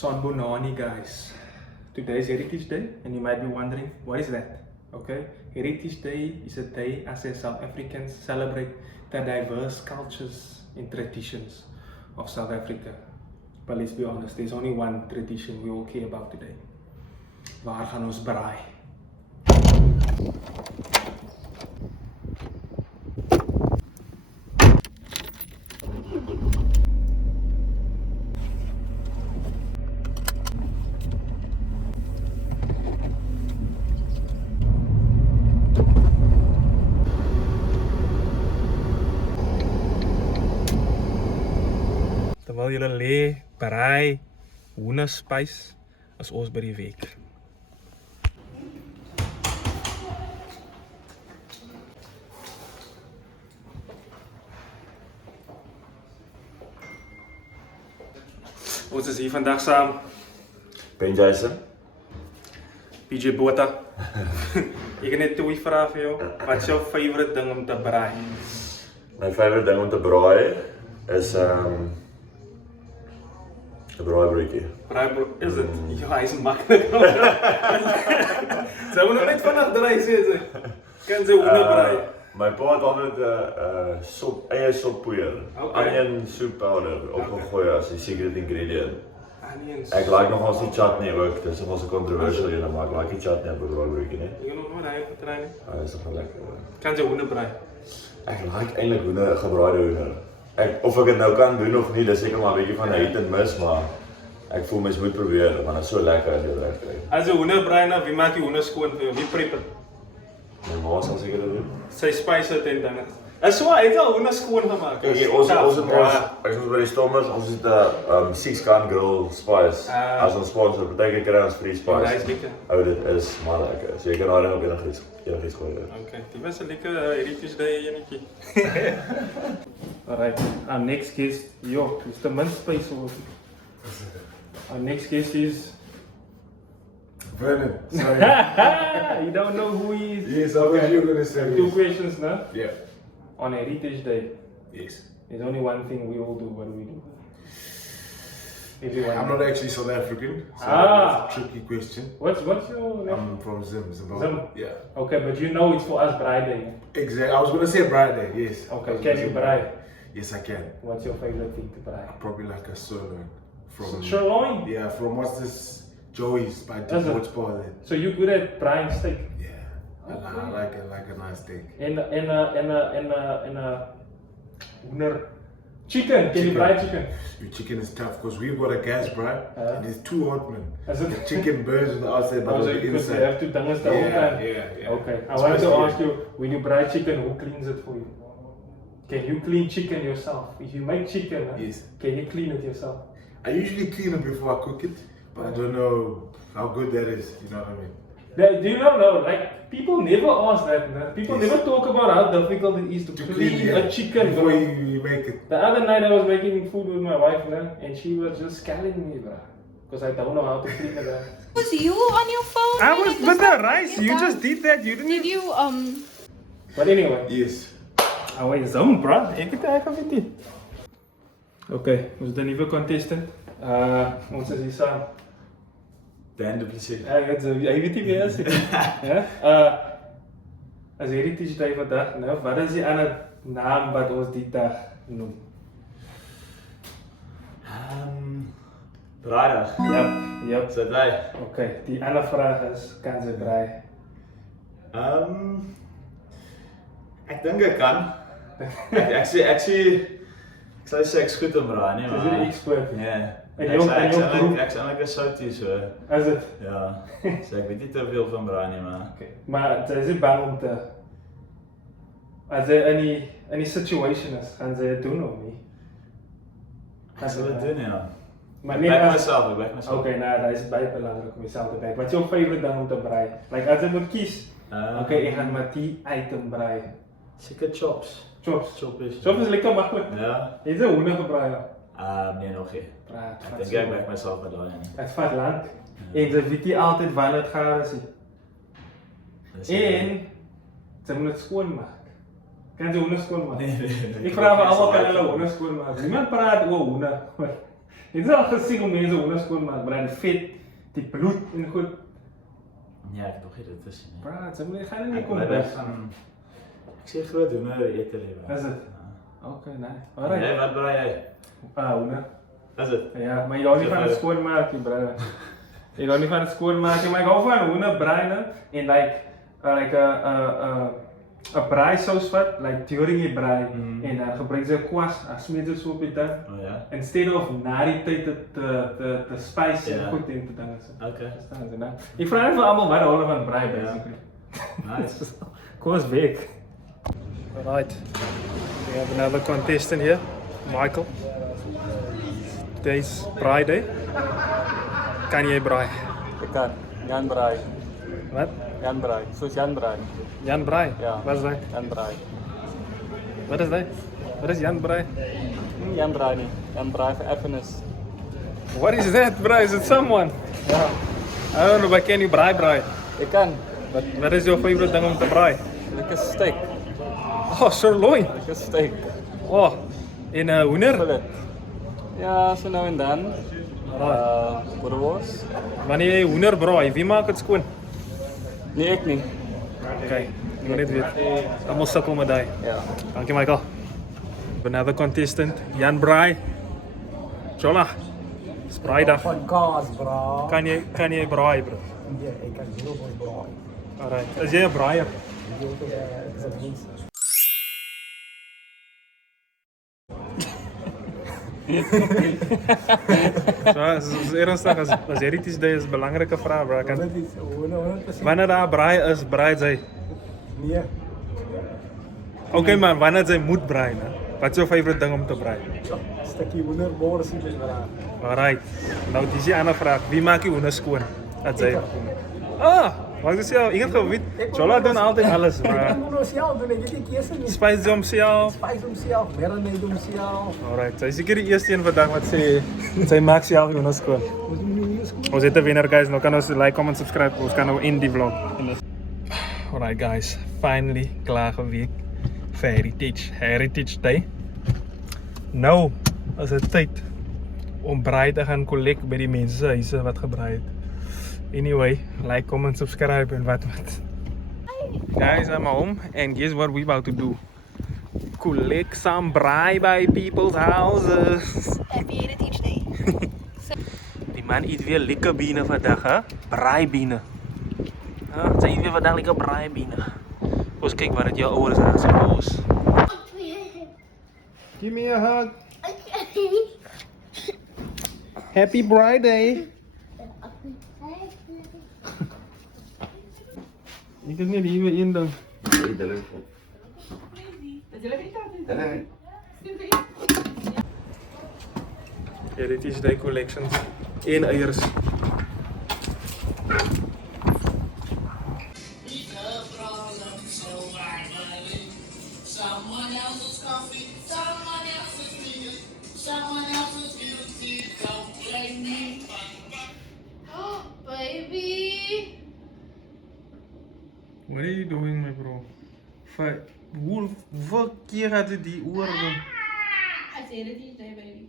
Sonbonani, guys. Today is Heritage Day, and you might be wondering, what is that? Okay, Heritage Day is a day as South Africans celebrate the diverse cultures and traditions of South Africa. But let's be honest, there's only one tradition we all care about today. Waar gaan ons braai? Terwyl julle lê, braai, hoenderspys, is ons by die werk. Ons is hier vandag saam. Ben Jason. PJ Botha. Ek het net twee vrae vir jou. Wat is jou favorite ding om te braai? My favorite ding om te braai is 'n braaibroodjie. Braaibrood, is het? Ja, hy is maklik. Sy moet nog net vanaf draai sê sy. Kan sy hoender braai? My pa het altyd sop, eie soppoeier, onion soup powder opgegooi as die secret ingredient. Ek like nog ons die chutney ook, dis nog 'n controversial een, maar ek like die chutney op 'n braaibroodjie, né? Ek het nog nooit daai getraai nie. Ja, dis nog lekker. Kan sy hoender braai? Ek like eintlik hoender, gebraaide hoender. Of ek dit nou kan doen of nie, dis seker maar 'n bietjie van 'n hit and miss, maar ek voel mens moet probeer, want dit is so lekker as jy dit reg kry. As jy hoender braai, nou wie maak die hoender skoon vir jou? Wie prep dit? My ma sal seker dit doen. Sy spice het en dinge. Is so, hy het al hoender skoon gemaak. Kyk, ons by die Stommers, ons het 'n 6-kan grill spice as ons sponsor. Partykeer kry ons free spice. Ja, dis lekker. Ou, dit is maar lekker. So jy kan daarin op enigiets gooi. Okay, die was 'n lekker Heritage Day enetjie. Alright, our next guest, yo, is the mince spice over. Our next guest is Vernon, sorry. You don't know who he is? Yes, I was you gonna say Two yes. questions now. Yeah. On Heritage Day, Yes. there's only one thing we all do. What do we do? Everyone. I'm not actually South African, so Ah. that's a tricky question. What's your name? I'm from Zimbabwe. Zim. Yeah. Okay, but you know it's for us bride day. Exactly. I was gonna say Friday, yes. Okay, I was can gonna you say braai? Yes, I can. What's your favorite thing to braai? Probably like a sirloin from Sirloin? Yeah, from what's this? Joey's by Is it? Deport's Bar there. So you're good at braaiing steak? Yeah. I like a nice steak. And hoender. Chicken, can you braai chicken? Your chicken is tough because we've got a gas braai and it's too hot, man. Is it? The chicken burns on the outside but on Also, the because you inside. have to dinges the whole time. Yeah. Okay, I wanted to Especially- ask you, when you braai chicken, who cleans it for you? Can you clean chicken yourself? If you make chicken, Yes. can you clean it yourself? I usually clean it before I cook it, but I don't know how good that is, you know what I mean? Do you know, like, people never ask that, man. People Yes. never talk about how difficult it is to clean a chicken, before bro. you make it. The other night I was making food with my wife, man, and she was just scaring me, bro. Because I don't know how to clean it. Was you on your phone? I when was it with the happening? rice. You just did that. You didn't. Did you But anyway. Yes. Oh, wait, zoom, bro. Ek het eigenlijk niet. Okay, ons is 'n nuwe contestant. Ons is hier saam. Dan du Plessis. Hy weet nie wie is nie. Ja? As Heritage Day vandag, nou, wat is die ander naam wat ons die dag noem? Braaidag. Yep. Sit hy. Okay, die ander vraag is, kan sy braai? Ek dink ek kan. Ek sê ek's goed om braai, nee, Sy is die expert. Ja. En jou groep? Ek's eintlik 'n soutie so. Is dit? Ja. So ek weet nie te veel van braai nie, maar Okay. Maar sy is nie bang om te... As sy in die situation is, gaan sy dit doen of nie? ek sal dit doen, ja. Maar Ek nie back as... myself, ek back myself. Okay, nou, dat is baie belangrik om jezelf te back. Wat is jou favorite ding om te braai? Like, as jy moet kies, okay, ek gaan met die item braai. Seker chops. Chops. Choppies. Chops is lekker maklik. Ja. Jy het 'n hoender gebraai. Nee nog nie. Braai, Ek dink ek back myself met daai nie. Het vat lank. En sy weet nie altyd wanneer dit gaar is nie. En sy moet dit skoonmaak. Kan jy hoender skoonmaak? Nee. Ek vra vir almal kan hulle hoender skoonmaak. Niemand praat oor hoender. Het is al gezien hoe mensen hoenders schoonmaken, maar die vet, die bloed en goed. Ja, ik heb nog geen tussen. Praat, ze gaan er niet Ik komen. ben van... Ik zeg groot hoender eten leven. Is het? Oké, nee. Alright. Nee, wat braai jij? Hoender. Is het? Ja, maar je houdt niet van het schoonmaken, brother. Ik hou niet van het schoonmaken, maar ik hou van hoenderbreinen en een braaisaus vat, like during je braai. En dan gebruik ze kwas, dan smeer je zo op je tang. Oh ja? Instead of na die tijd te spice en Ja. goed in te dangen. Oké. Verstaan ze nou? Ik vraag even allemaal wat de holen van braai basically. Nice. Kwas big. Alright, we have another contestant here, Michael. Today's braai day. Kan jij braai? Ik kan. Jan Braai. Wat? Jan Braai. Zoals Jan Braai. Jan Braai? Ja. Wat is dat? Jan Braai. Wat is dat? Wat is Jan Braai? Jan Braai niet. Jan Braai voor happiness. What is that, bro? Is it someone? Ja. I don't know, but can you braai? Ik kan. Wat is your favorite ding om te braai? Lekker steak. Oh, sirloin. Lekker steak. Oh, in hoender? Filet. Ja, zo nou en dan. Boerderworst. Wanneer je hoender braai, wie maakt het schoon? Nee, ik niet. Oké, ik wil net weten. Allemaal sukkel met die. Ja. Dank je, Michael. Another contestant, Jan Braai. Jola, het is braaidag. Kaas, bro. Kan je braai, bro? Ja, ik kan heel veel braai. Alright, is jij een braaier? Ik is een mens. Zo, ernstig, als Heritage Day is een belangrijke vraag, bro. Dat is 100%. Wanneer daar braai is, braait zij. Nee. Oké, maar wanneer zij moet braaien, hè? Wat is je favorite ding om te braaien? Een stukje hoenderboren zit dus bro. Alright, nou die is die andere vraag. Wie maakt je hoender schoon? Dat zij. Ah, wat is jou? Ik heb geweten. Jola doen altijd alles, Ik bro. kan gewoon zelf doen, ik heb die kiezen niet. Spice om zelf. Spice om zelf, marinade om zelf. Alright, zij is zeker de eerste een vandaag wat zij maakt zelf je hoender schoon. We zitten winnaar, guys. Nou kan ons like, comment, subscribe. We gaan nou in die vlog. Alright, guys. Finally klaar geweest voor Heritage Day. Nou is het tijd om braai te gaan collect bij die mensen huizen wat gebraaid. Anyway, like, comment, subscribe en wat. Guys, I'm home and guess what we about to do? Collect some braai by people's houses. Happy Heritage Day. Die man eet weer lekker bienen vandaag, hè? Braaibienen. Ja, ze eet weer vandaag lekker braaibienen. Eens kijk waar het jouw ouders aan zijn, boos. Give me a hug. Happy Braai Day. Ik kan niet hier in doen. Heritage Day Collections. 1 eiers. Someone else's coffee, someone else's tea, someone else's guilty, don't blame me. Oh, baby. What are you doing, my bro? Hoeveel keer had je die oren doen? I said it each day, baby.